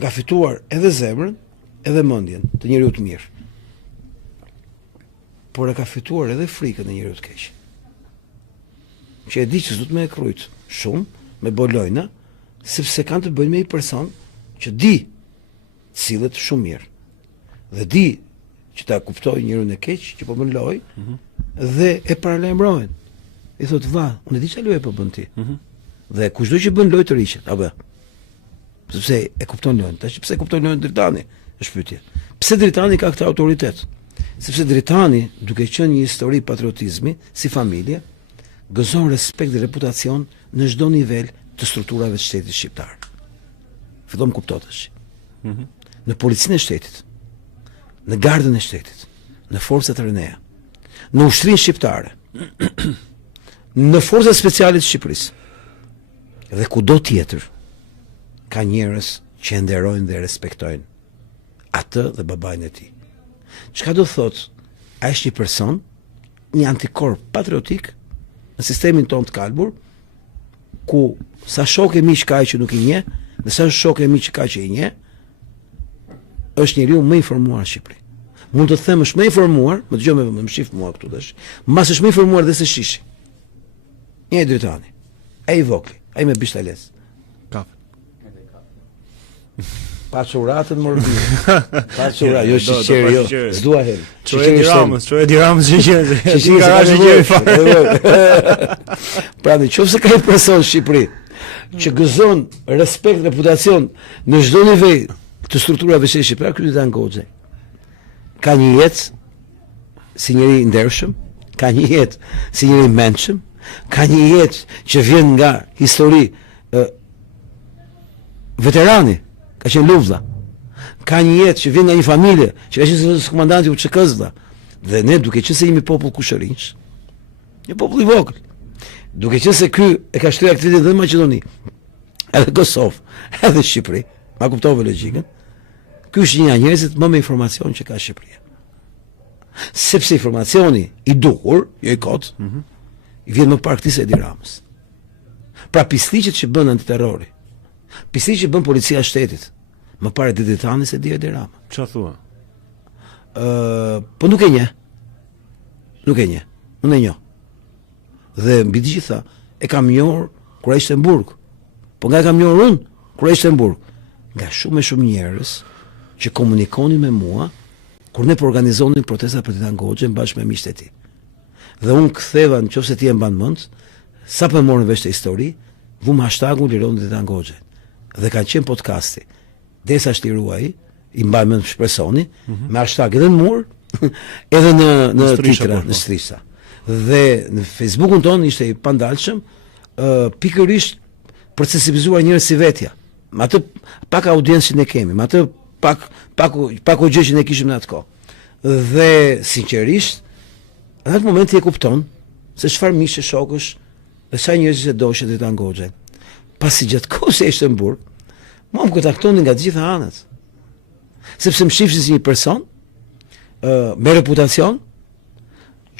e ka fituar edhe zemrën, edhe mendjen të njeriu të mirë. Por e ka fituar edhe frikën e njeriu të keq. Që e di që s'do të më e krujt shumë me bolojna, sepse kanë të bëjnë me një person që di cilët shumë mirë. Dhe di që ta kuptoj njeriun e keq që po bën lojë dhe e paralajmërojnë. I thot vlla, unë e di çfarë lojë po bën ti. Dhe kushdo që bën lojë të riqet, apo sepse e kupton lojën. Tash pse e kupton lojën Dritani? Është pyetje. Pse Dritani ka këtë autoritet? Sepse Dritani, duke qenë një histori patriotizmi si familje, gëzon respekt dhe reputacion në çdo nivel të strukturave të shtetit shqiptar. Fillon kuptot tash. Në policinë e shtetit, në gardën e shtetit, në forcat e rënea, në ushtrinë shqiptare, në forcat speciale të Shqipërisë. Dhe kudo tjetër ka njerëz që e nderojnë dhe respektojnë atë dhe babain e tij. Çka do thot? Ai është një person, një antikorp patriotik në sistemin ton të kalbur, ku sa shok e miq ka që nuk i njeh, dhe sa shok e miq ka që i njeh, është njeriu më informuar në Shqipëri. Mund të them është më informuar, më dëgjoj më shif mua këtu tash. Mbas është më informuar dhe se shishi. Një Dritani. Ai i vogël, ai me bishtalec. Kafe. Pa çuratën morbi. Pa çurat, jo shiqeri, jo. S'dua hel. Çoedi Ramës shiqeri. Shiqeri garazhi gjeri fare. Pra nëse ka një person në Shqipëri që gëzon respekt, reputacion në çdo nivel të strukturave të shqiptare, ky Dritan Goxha. Ka një jetë si njëri i ndershëm, ka një jetë si njëri i mençëm, ka një jetë që vjen nga histori veterani, ka qenë lufta. Ka një jetë që vjen nga një familje që ka qenë komandanti i UÇK-s vlla. Dhe ne duke qenë se jemi popull kushërinj, një popull i vogël. Duke qenë se ky e ka shtruar aktivitetin edhe në Maqedoni, edhe Kosovë, edhe Shqipëri, ma kuptove logjikën. Ky është një nga njerëzit më me informacion që ka Shqipëria. Sepse informacioni i duhur, jo i kot, i vjen më parë këtij se Edi Ramës. Pra pisliqet që bën antiterrori, pisliqet që bën policia e shtetit, më parë di Dritani se di Edi Rama. Çfarë thua? Po nuk e njeh. Nuk e njeh. Unë e njoh. Dhe mbi të gjitha e kam njohur kur ishte në Burg. Po nga e kam njohur unë kur ishte në Burg, nga shumë e shumë njerëz që komunikonin me mua kur ne po organizonin protesta për Dritan Goxhën bashkë me miqtë e tij. Dhe unë ktheva, nëse ti e mban mend, sa po morën vesh të histori, vum hashtagun liron Dritan Goxhën. Dhe ka qenë podcasti. Derisa shtiruaj, i mbaj mend shpresoni, me hashtag edhe në mur, edhe në titra, në strisha. Dhe në Facebookun ton ishte i pandalshëm, pikërisht për të sensibilizuar njerëz si vetja. Me atë pak audiencë që ne kemi, me atë pak gjë që ne kishim në atë kohë. Dhe sinqerisht, në atë moment e kupton se çfarë mishë shokësh dhe sa njerëz që doshin Dritan Goxhën. Pasi gjatë kohës që ishte në Burg, mua më kontaktonin nga të gjitha anët. Sepse më shifshin si një person me reputacion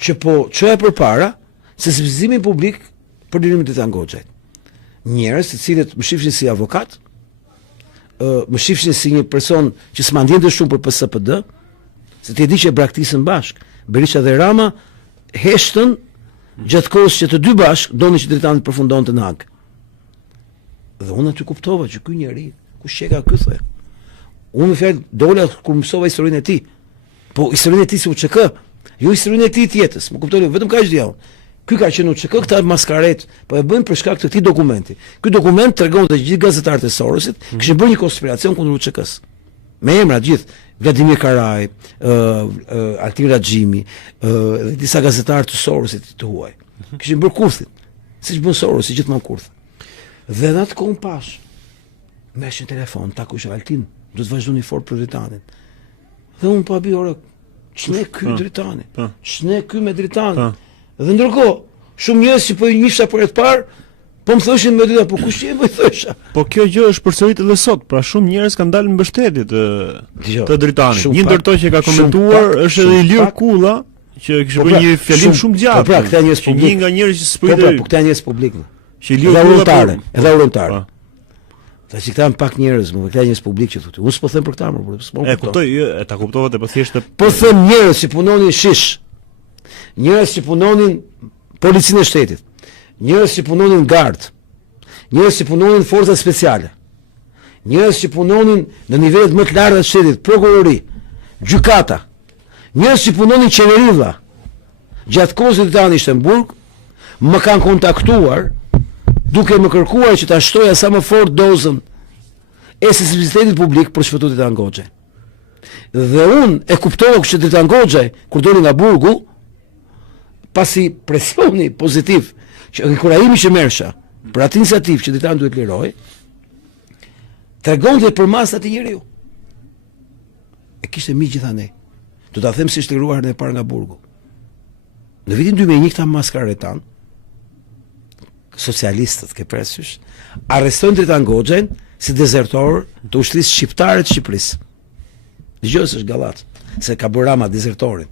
që po çoja përpara sensibilizimin publik për lirimin e Dritan Goxhën. Njerëz të cilët më shifshin si avokat, më shifshin si një person që s'ma ndjente shumë për PSPD, se ti e di që e braktisën bashk. Berisha dhe Rama heshtën gjatë kohës që të dy bashk donin që Dritani të përfundonte në Hag. Dhe unë aty kuptova që ky njeri, kush çeka ky thoj. Unë më fjalë dola kur mësova historinë e tij. Po historinë e tij si UÇK, jo historinë e tij të jetës. Më kuptoni, vetëm kaq dia. Ky ka qenë UÇK, këta maskaret, po e bën për shkak të këtij dokumenti. Ky dokument tregon të gjithë gazetarët e Sorosit kishin bërë një konspiracion kundër UÇK-s. Me emra gjithë, Vladimir Karaj, Altin Raxhimi, dhe disa gazetarë të Sorosit të huaj. Kishin bërë kurthin, siç bën Sorosi gjithmonë kurth. Dhe në atë kohë pash, me është në telefon, ta kush Altin, do të vazhdo një fort për Dritanin. Dhe unë po abi orë, ç'ne ky Dritani? Ç'ne ky me Dritanin? Dhe ndërkohë, shumë njerëz që po i njihsha për herë të parë, po më thoshin me Drita, po kush je më thosha? Po kjo gjë është përsëritur edhe sot, pra shumë njerëz kanë dalë në mbështetje të Dritanit. Një ndër to që ka komentuar është edhe Ilir Kulla, që kishte bërë një fjalim shumë gjatë. Po pra, këta njerëz publik. Një nga njerëzit që spritet. Po këta njerëz publik. Që Ilir Kulla edhe urtare. Tash këta janë pak njerëz, më këta njerëz publik që thotë. Unë s'po them për këtë më, s'po. E kuptoj, e ta kuptova të thjesht. Po them njerëz që punonin shish. Njerëz që punonin policinë e shtetit. Njerëz që punonin gard. Njerëz që punonin forca speciale. Njerëz që punonin në nivelet më të larta të shtetit, prokurori, gjykata. Njerëz që punonin qeveri vlla. Gjatë kohës që tani ishte në Burg, më kanë kontaktuar duke më kërkuar që ta shtoja sa më fort dozën e sensibilitetit publik për shpëtuar Dritan Goxhaj. Dhe unë e kuptova që Dritan Goxhaj kur doli nga Burgu, pasi presioni pozitiv që inkurajimi që merrsha për atë iniciativë që Dritan duhet liroj, tregonte për masat e njeriu. E kishte mi gjithanej. Do ta them si ishte liruar në parë nga Burgu. Në vitin 2001 këta maskaretan, socialistët ke parasysh, arrestojnë Dritan Goxhajn si dezertor të ushtrisë shqiptare të Shqipërisë. Dëgjoj se është gallat, se ka bërë Rama dezertorin.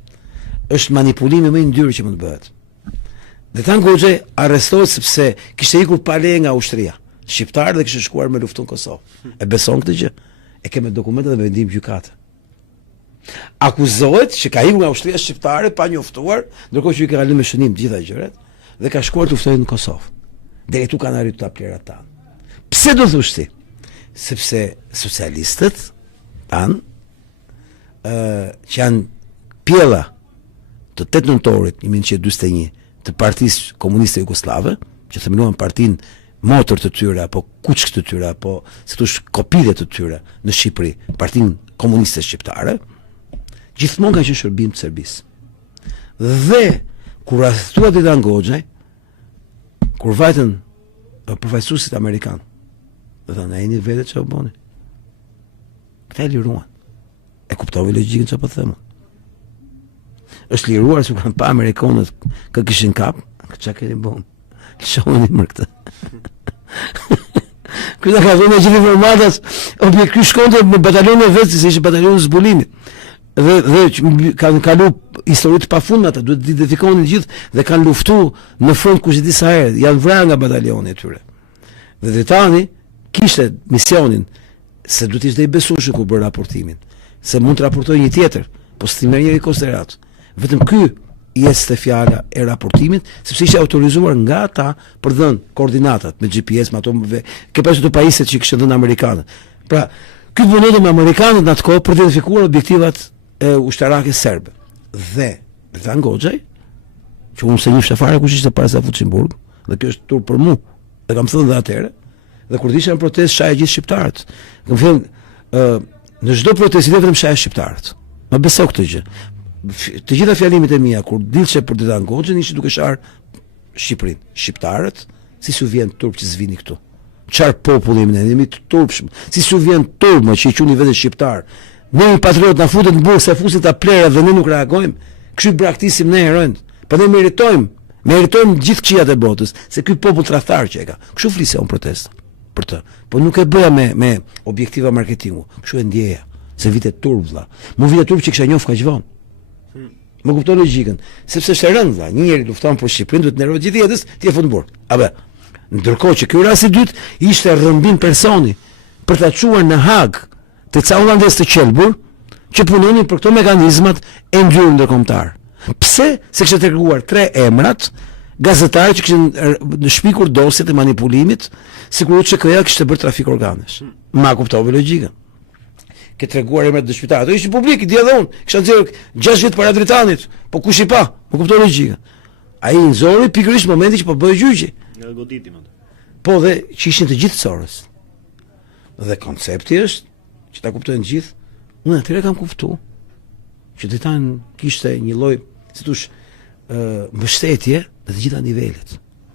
Është manipulimi më i ndyrë që mund të bëhet. Dritan Goxhaj arrestohet sepse kishte ikur pa leje nga ushtria shqiptare dhe kishte shkuar me luftën në Kosovë. E beson këtë gjë? E ke me dokumente dhe me vendim gjykate. Akuzohet që ka ikur nga ushtria shqiptare pa njoftuar, ndërkohë që i ka kaluar me shënim të gjitha gjërat dhe ka shkuar të luftojë në Kosovë. Deri këtu kanë arritur ta plerat tanë. Pse do thosh ti? Sepse socialistët tanë që janë pjella të 8 nëntorit 1941 të Partisë Komuniste Jugoslave, që themeluan partinë motor të tyre apo kuçk të tyre apo si thosh kopile të tyre në Shqipëri, Partinë Komuniste Shqiptare, gjithmonë kanë qenë shërbim të Serbisë. Dhe kur arrestuat Dritan Goxhaj, kur vajtën përfaqësuesit amerikan, dhe thënë, a jeni vetë që o boni? Këta e liruan. E kuptove logjikën që po them. Është liruar se kanë pa amerikanët kë kishin kap, çka keni bën? Shohini më këtë. Këta ka dhënë gjithë informatas, ky shkonte në batalionin e vet, se ishte batalioni i zbulimit. Dhe kanë kalu histori të pafundme ata, duhet të identifikohen gjithë dhe kanë luftuar në front kush e di sa herë, janë vrarë nga batalioni i tyre. Dhe Dritani kishte misionin se duhet të ishte i besueshëm kur bën raportimin, se mund të raportojë një tjetër, po s'ti merr njëri konsiderat. Vetëm ky jeste fjala e raportimit, sepse ishte autorizuar nga ata për dhënë koordinatat me GPS, me ato ke pasur të pajisjet që kishin dhënë amerikanët. Pra, ky punoi me amerikanët në atë kohë për të identifikuar objektivat e ushtarake serbe. Dhe Dritan Goxhaj, që unë se njihsha fare kush ishte para se futesh në Burg, dhe kjo është tur për mua. Dhe kam thënë dhe atëherë, dhe kur isha në protestë shaja gjithë shqiptarët. Kam thënë, në çdo protestë vetëm shaja shqiptarët. Ma beso këtë gjë. Të gjitha fjalimet e mia kur dilshe për Dritan Goxhën ishin duke shar Shqipërinë, shqiptarët, si su vjen turp që zvini këtu. Çfarë populli ne jemi të turpshëm. Si su vjen turp më që i quani vetë shqiptar. Ne i patriot na futet në burg se fusin ta plera dhe ne nuk reagojmë. Kështu braktisim ne herojnë. Po ne meritojmë gjithë këqijat e botës, se ky popull tradhtar që e ka. Kështu flisë on protesta për të. Po nuk e bëja me objektiva marketingu. Kështu e ndjeja, se vitet turp vlla. Mu vitet turp që kisha njoh kaq vonë. Më kupton logjikën, sepse është e rëndë vlla. Një njeri lufton për Shqipërinë, duhet ndërrojë gjithë jetës, ti e fut në burg. A be. Ndërkohë që ky rast i dytë ishte rrëmbim personi për ta çuar në Hag të ca holandez të qelbur që punonin për këto mekanizmat e ndyrë ndërkombëtar. Pse? Se kishte treguar 3 emrat gazetarë që kishin shpikur dosjet e manipulimit, sigurisht që KJ kishte bërë trafik organesh. Ma kuptove logjikën. Ke treguar emrat të dëshmitarëve. Ato ishin publik, di edhe unë. Kisha nxjerrë 6 vjet para Dritanit, po kush i pa? Më kupton logjikën. Ai nxori pikërisht momentin që po bëhej gjyqi. Nga goditi më. Po dhe që ishin të gjithë sorës. Dhe koncepti është që ta kuptojnë gjithë. Unë atëherë kam kuptuar që Dritani kishte një lloj, si thosh, mbështetje në të gjitha nivelet.